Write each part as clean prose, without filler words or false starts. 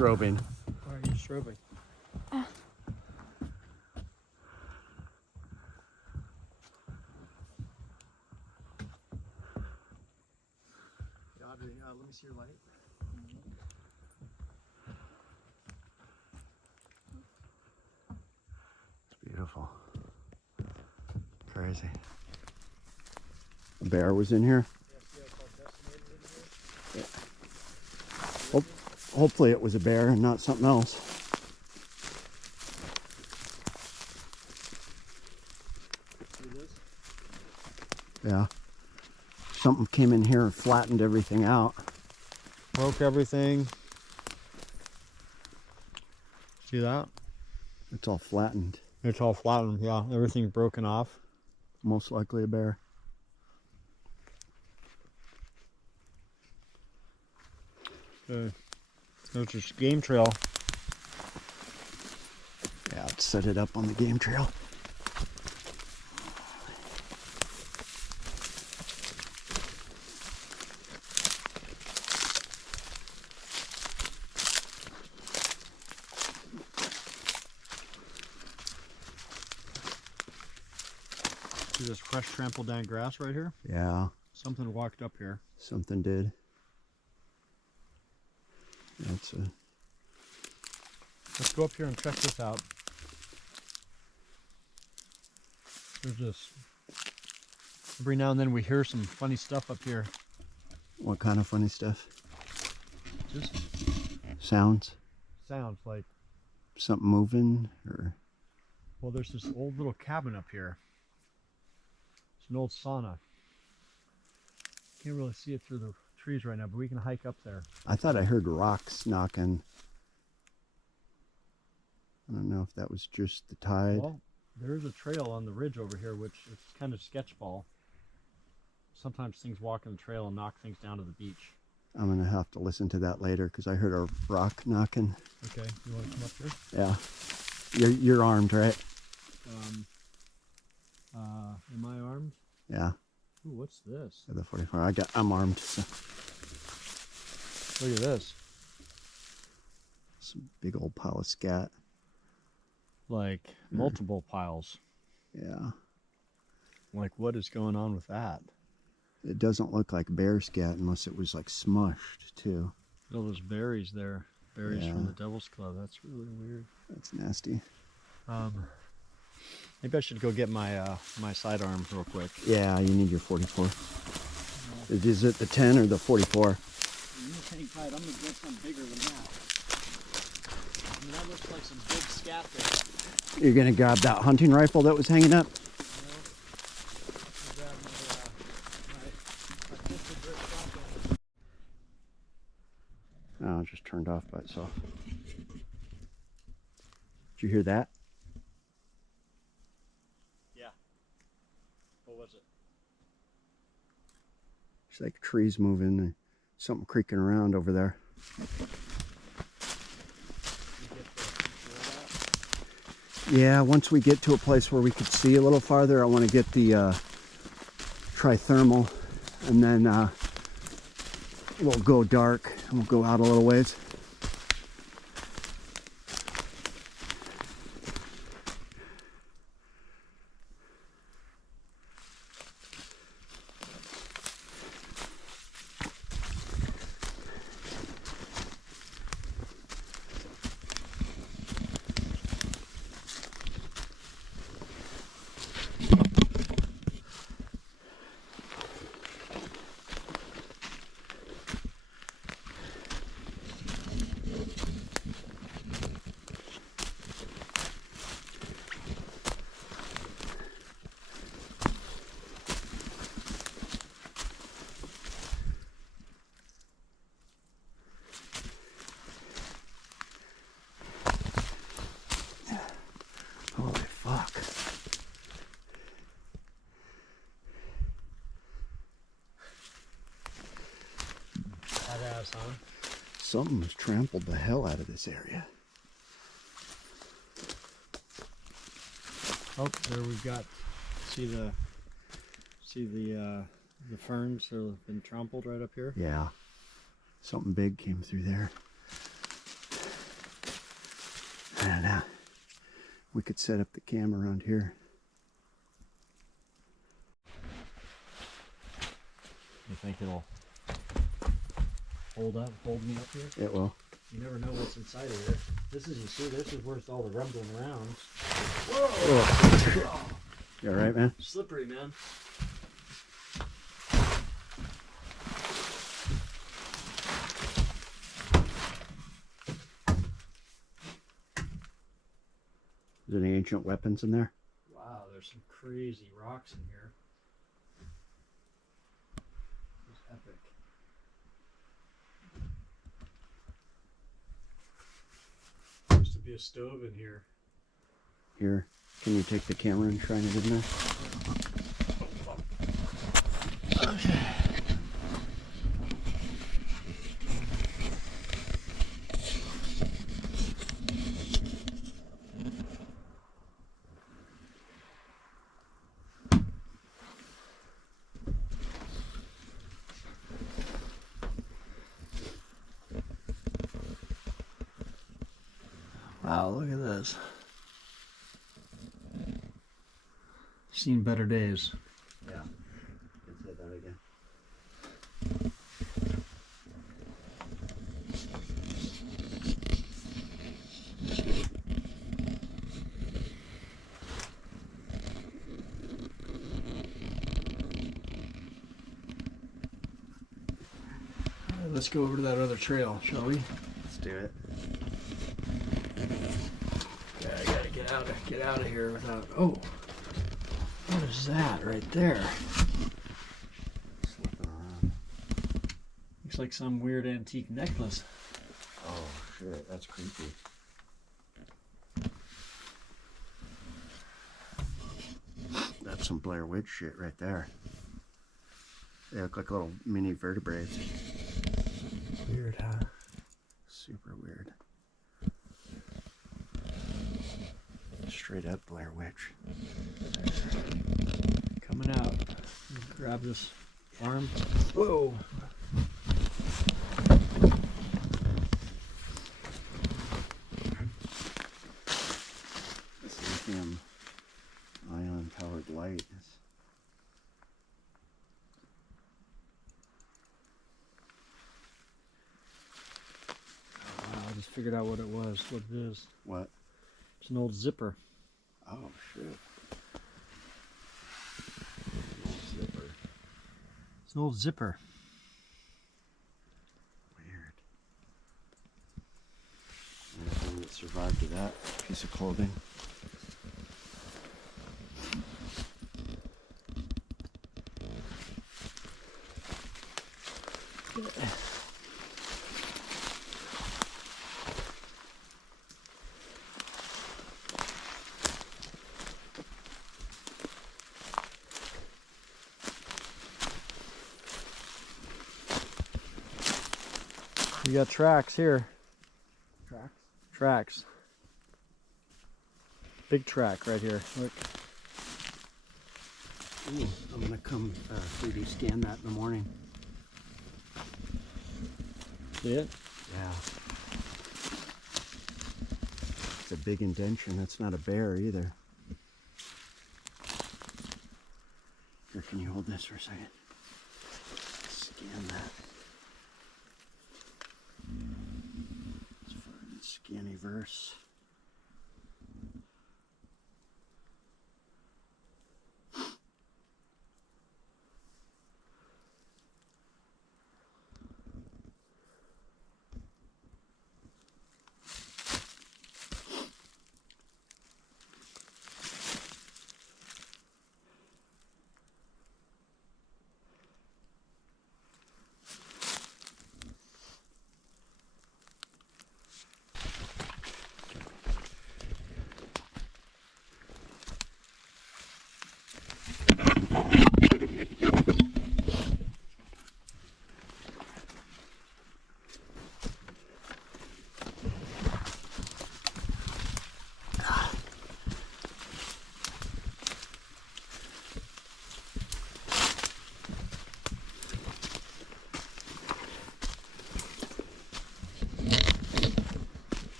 strobing. Why are you strobing? Audrey, let me see your light. It's beautiful. Crazy. A bear was in here? Yeah. Hopefully it was a bear and not something else. See this? Yeah. Something came in here and flattened everything out. Broke everything. See that? It's all flattened. It's all flattened, yeah. Everything's broken off. Most likely a bear. There's this game trail. Yeah, let's set it up on the game trail. See this fresh trampled down grass right here? Yeah. Something walked up here. Something did. That's a... Let's go up here and check this out. There's this. Every now and then we hear some funny stuff up here. What kind of funny stuff? Just Sounds? sounds like, Something moving? Or... well, there's this old little cabin up here. It's an old sauna. Can't really see it through the trees right now, but we can hike up there. I thought I heard rocks knocking. I don't know if that was just the tide. Well, there is a trail on the ridge over here, which is kind of sketchball. Sometimes things walk on the trail and knock things down to the beach. I'm going to have to listen to that later because I heard a rock knocking. Okay, you want to come up here? Yeah. You're armed, right? Am I armed? Yeah. Ooh, what's this? The 44. I'm armed. So. Look at this. Some big old pile of scat. Like multiple piles. Yeah. Like what is going on with that? It doesn't look like bear scat unless it was like smushed too. All those berries there. Berries Yeah. from the Devil's Club. That's really weird. That's nasty. Maybe I should go get my my sidearm real quick. Yeah, you need your 44. Is it the 10 or the 44? You just hang tight. I'm gonna get something bigger than that. I mean, that looks like some big scat there. You're gonna grab that hunting rifle that was hanging up? Oh, it just turned off by itself. Did you hear that? Yeah. What was it? It's like trees moving and something creaking around over there. Yeah, once we get to a place where we could see a little farther, I want to get the trithermal, and then we'll go dark and we'll go out a little ways. Holy fuck. Badass, huh? Something's trampled the hell out of this area. Oh, there we've got, see the ferns that have been trampled right up here? Yeah. Something big came through there. We could set up the cam around here. You think it'll hold me up here? It will. You never know what's inside of here. This is, you see, this is worth all the rumbling around. Whoa! You alright, man? Slippery, man. Is there any ancient weapons in there? Wow, there's some crazy rocks in here. It's epic. Used to be a stove in here. Here, can you take the camera and shine it in there? Okay. Wow, look at this. Seen better days. Yeah. You can say that again. Let's go over to that other trail, shall we? Let's do it. Yeah, I gotta get out of here without. Oh, what is that right there? Slipping around. Looks like some weird antique necklace. Oh shit, that's creepy. That's some Blair Witch shit right there. They look like little mini vertebrae. Weird, huh? Super weird. Straight up Blair Witch. Coming out. Grab this arm. Whoa. This lithium ion powered light is. I just figured out what it was. What it is. What? It's an old zipper. Oh shit. Zipper. It's an old zipper. Weird. Anything that survived to that piece of clothing. You got tracks here. Tracks? Tracks. Big track right here. Look. Ooh, I'm gonna come 3D scan that in the morning. See it? Yeah. It's a big indention. That's not a bear either. Here, can you hold this for a second? Scan that. It's for Scaniverse.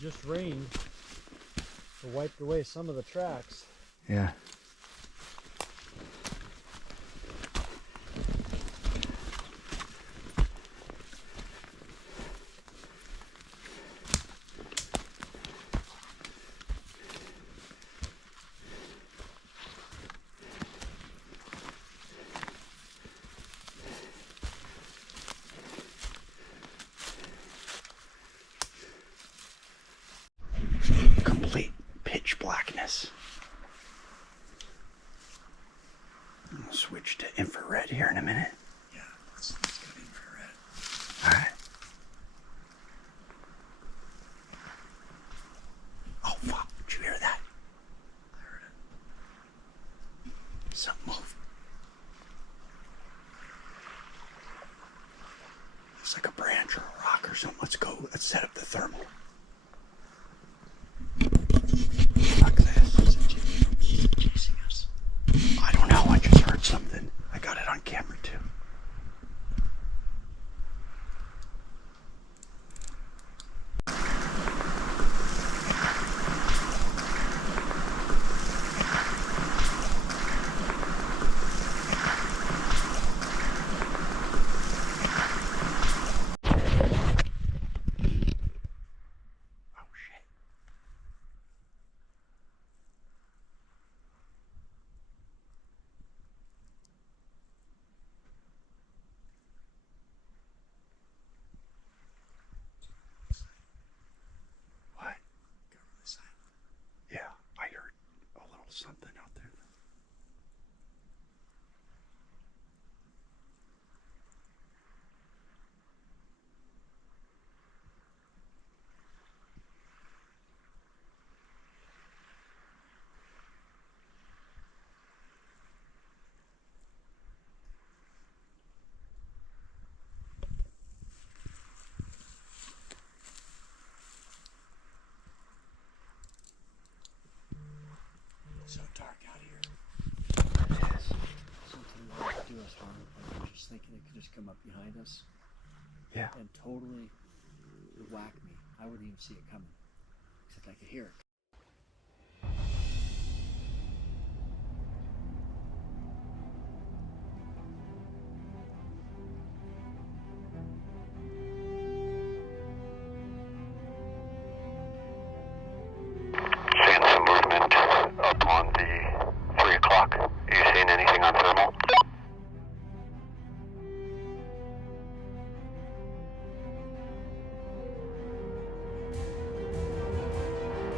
just rained, so wiped away some of the tracks. Yeah. Complete pitch blackness. I'll switch to infrared here in a minute. Yeah, let's go infrared. Alright. Oh fuck, did you hear that? I heard it. Something moved. It's like a branch or a rock or something. Let's go. Let's set up the thermal. Fuck this. Is it chasing us? I don't know. I just heard something. I got it on camera too. Yeah, I heard a little something out there. So dark out here. It is. Something might do us harm. I'm just thinking it could just come up behind us. Yeah. And totally whack me. I wouldn't even see it coming. Except I could hear it. Seeing some movement up on the 3 o'clock. Are you seeing anything on thermal?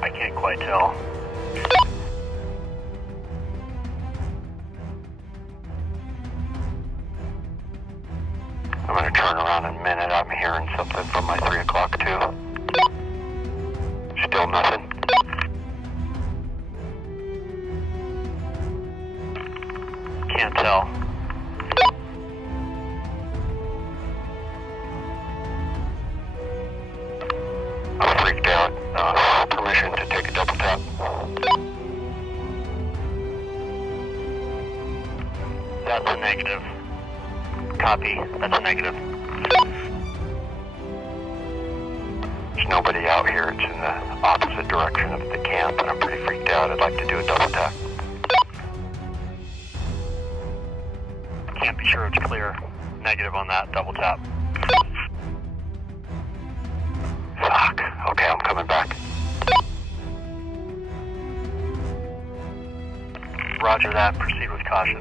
I can't quite tell. I'm going to turn around in a minute. I'm hearing something from my 3 o'clock too. Still nothing. Can't tell. I'm freaked out. Permission to take a double tap. That's a negative. Copy. That's a negative. There's nobody out here. It's in the opposite direction of the camp, and I'm pretty freaked out. I'd like to do a double tap. Can't be sure it's clear. Negative on that double tap. Fuck. Okay, I'm coming back. Roger that. Proceed with caution.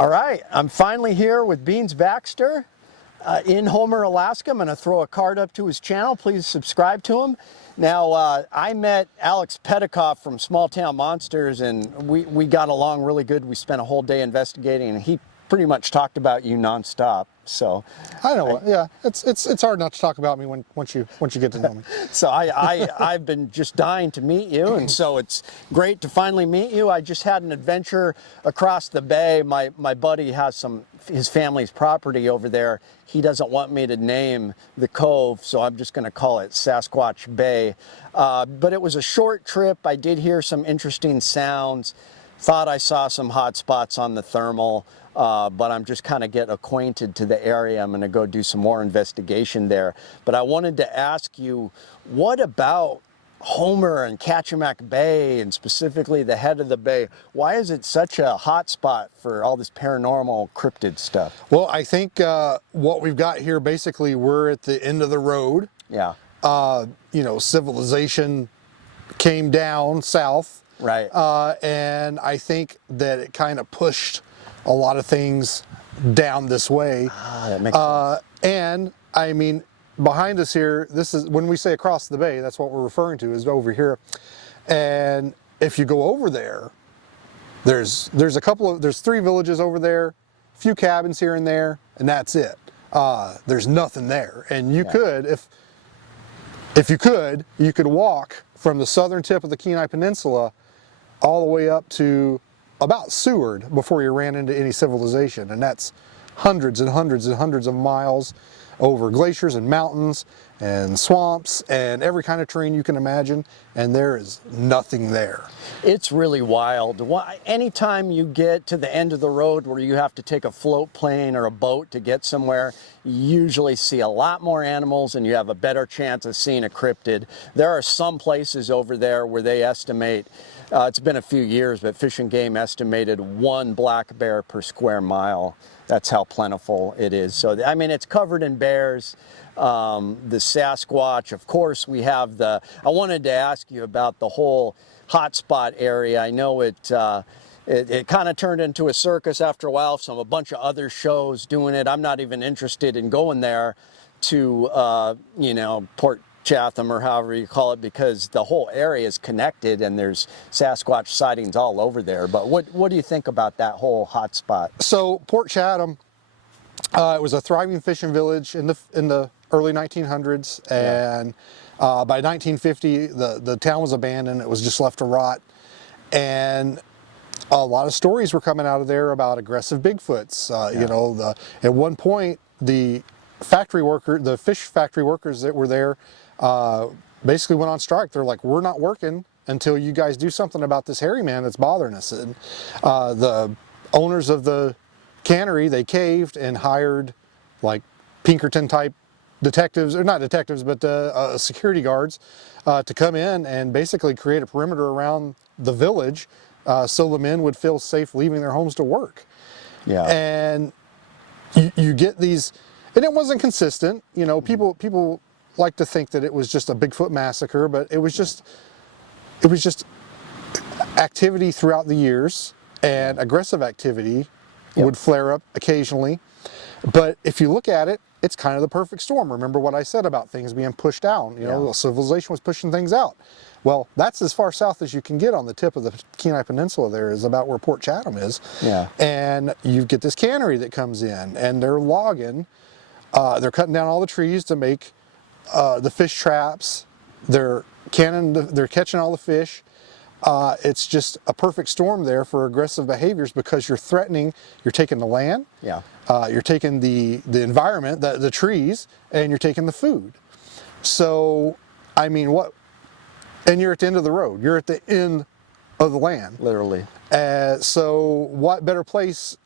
All right, I'm finally here with Beans Baxter in Homer, Alaska. I'm going to throw a card up to his channel. Please subscribe to him. Now, I met Alex Petikoff from Small Town Monsters, and we got along really good. We spent a whole day investigating, and he pretty much talked about you nonstop. So I know. Yeah, it's hard not to talk about me once you get to know me. So I've been just dying to meet you, and so it's great to finally meet you. I just had an adventure across the bay. My buddy has his family's property over there. He doesn't want me to name the cove, so I'm just going to call it Sasquatch Bay. But it was a short trip. I did hear some interesting sounds. Thought I saw some hot spots on the thermal. But I'm just kind of getting acquainted to the area. I'm going to go do some more investigation there. But I wanted to ask you, what about Homer and Kachemak Bay, and specifically the head of the bay? Why is it such a hot spot for all this paranormal cryptid stuff? Well, I think what we've got here, basically, we're at the end of the road. Yeah. You know, civilization came down south. Right. And I think that it kind of pushed a lot of things down this way. That makes sense. And I mean, behind us here, this is when we say across the bay, that's what we're referring to, is over here. And if you go over there, there's three villages over there, a few cabins here and there, and that's it. There's nothing there. And you could, if you could walk from the southern tip of the Kenai Peninsula all the way up to about Seward before you ran into any civilization, and that's hundreds and hundreds and hundreds of miles over glaciers and mountains and swamps and every kind of terrain you can imagine, and there is nothing there. It's really wild. Anytime you get to the end of the road where you have to take a float plane or a boat to get somewhere, you usually see a lot more animals and you have a better chance of seeing a cryptid. There are some places over there where they estimate, it's been a few years, but Fish and Game estimated 1 black bear per square mile. That's how plentiful it is. So, I mean, it's covered in bears. The Sasquatch, of course, we have I wanted to ask you about the whole hotspot area. I know it kind of turned into a circus after a while, a bunch of other shows doing it. I'm not even interested in going there to, you know, Port Chatham or however you call it, because the whole area is connected and there's Sasquatch sightings all over there. But what do you think about that whole hotspot? So Port Chatham, it was a thriving fishing village in the early 1900s, and by 1950 the town was abandoned. It was just left to rot, and a lot of stories were coming out of there about aggressive Bigfoots. You know, at one point the fish factory workers that were there basically went on strike. They're like, we're not working until you guys do something about this hairy man that's bothering us. And the owners of the cannery, they caved and hired like Pinkerton type detectives, or not detectives, but security guards to come in and basically create a perimeter around the village so the men would feel safe leaving their homes to work. Yeah. And you get these, and it wasn't consistent. You know, people like to think that it was just a Bigfoot massacre, but it was just activity throughout the years, and aggressive activity would flare up occasionally. But if you look at it, it's kind of the perfect storm. Remember what I said about things being pushed down. You know, civilization was pushing things out. Well, that's as far south as you can get on the tip of the Kenai Peninsula. There is about where Port Chatham is. Yeah. And you get this cannery that comes in, and they're logging. They're cutting down all the trees to make the fish traps. They're catching all the fish. It's just a perfect storm there for aggressive behaviors, because you're taking the land, you're taking the environment, the trees, and you're taking the food. So, I mean, and you're at the end of the road. You're at the end of the land. Literally. So what better place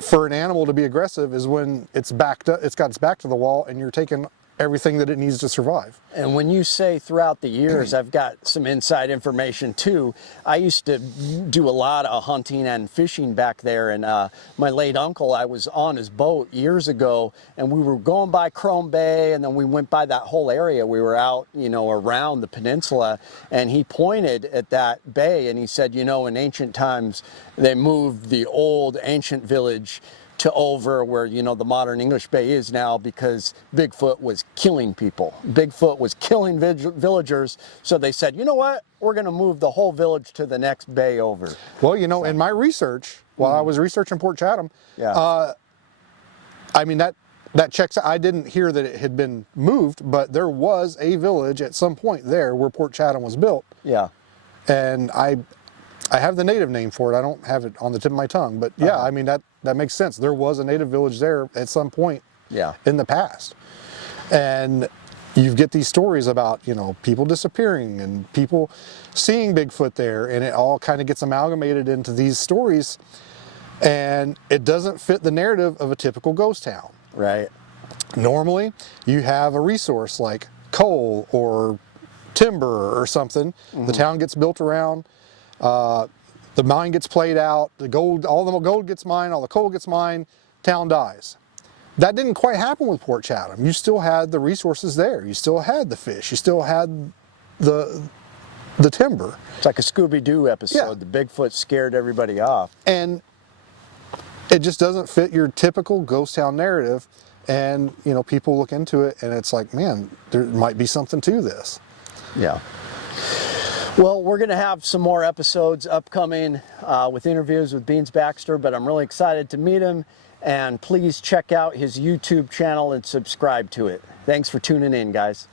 for an animal to be aggressive is when it's backed up, it's got its back to the wall, and you're taking everything that it needs to survive. And when you say throughout the years, I've got some inside information too. I used to do a lot of hunting and fishing back there, and my late uncle, I was on his boat years ago, and we were going by Chrome Bay, and then we went by that whole area. We were out, you know, around the peninsula, and he pointed at that bay, and he said, you know, in ancient times, they moved the old ancient village to over where, you know, the modern English Bay is now, because Bigfoot was killing people. Bigfoot was killing villagers, so they said, you know what, we're going to move the whole village to the next bay over. Well, you know, in my research, while I was researching Port Chatham, Yeah. I mean, that checks. I didn't hear that it had been moved, but there was a village at some point there where Port Chatham was built. Yeah. And I have the native name for it. I don't have it on the tip of my tongue, but yeah, I mean, that makes sense. There was a native village there at some point in the past. And you get these stories about, you know, people disappearing and people seeing Bigfoot there, and it all kind of gets amalgamated into these stories, and it doesn't fit the narrative of a typical ghost town. Right. Normally, you have a resource like coal or timber or something. The town gets built around. The mine gets played out, the gold, all the gold gets mined, all the coal gets mined, town dies. That didn't quite happen with Port Chatham. You still had the resources there. You still had the fish. You still had the timber. It's like a Scooby-Doo episode. The Bigfoot scared everybody off. And it just doesn't fit your typical ghost town narrative. And, you know, people look into it and it's like, man, there might be something to this. Yeah. Well, we're going to have some more episodes upcoming with interviews with Beans Baxter, but I'm really excited to meet him. And please check out his YouTube channel and subscribe to it. Thanks for tuning in, guys.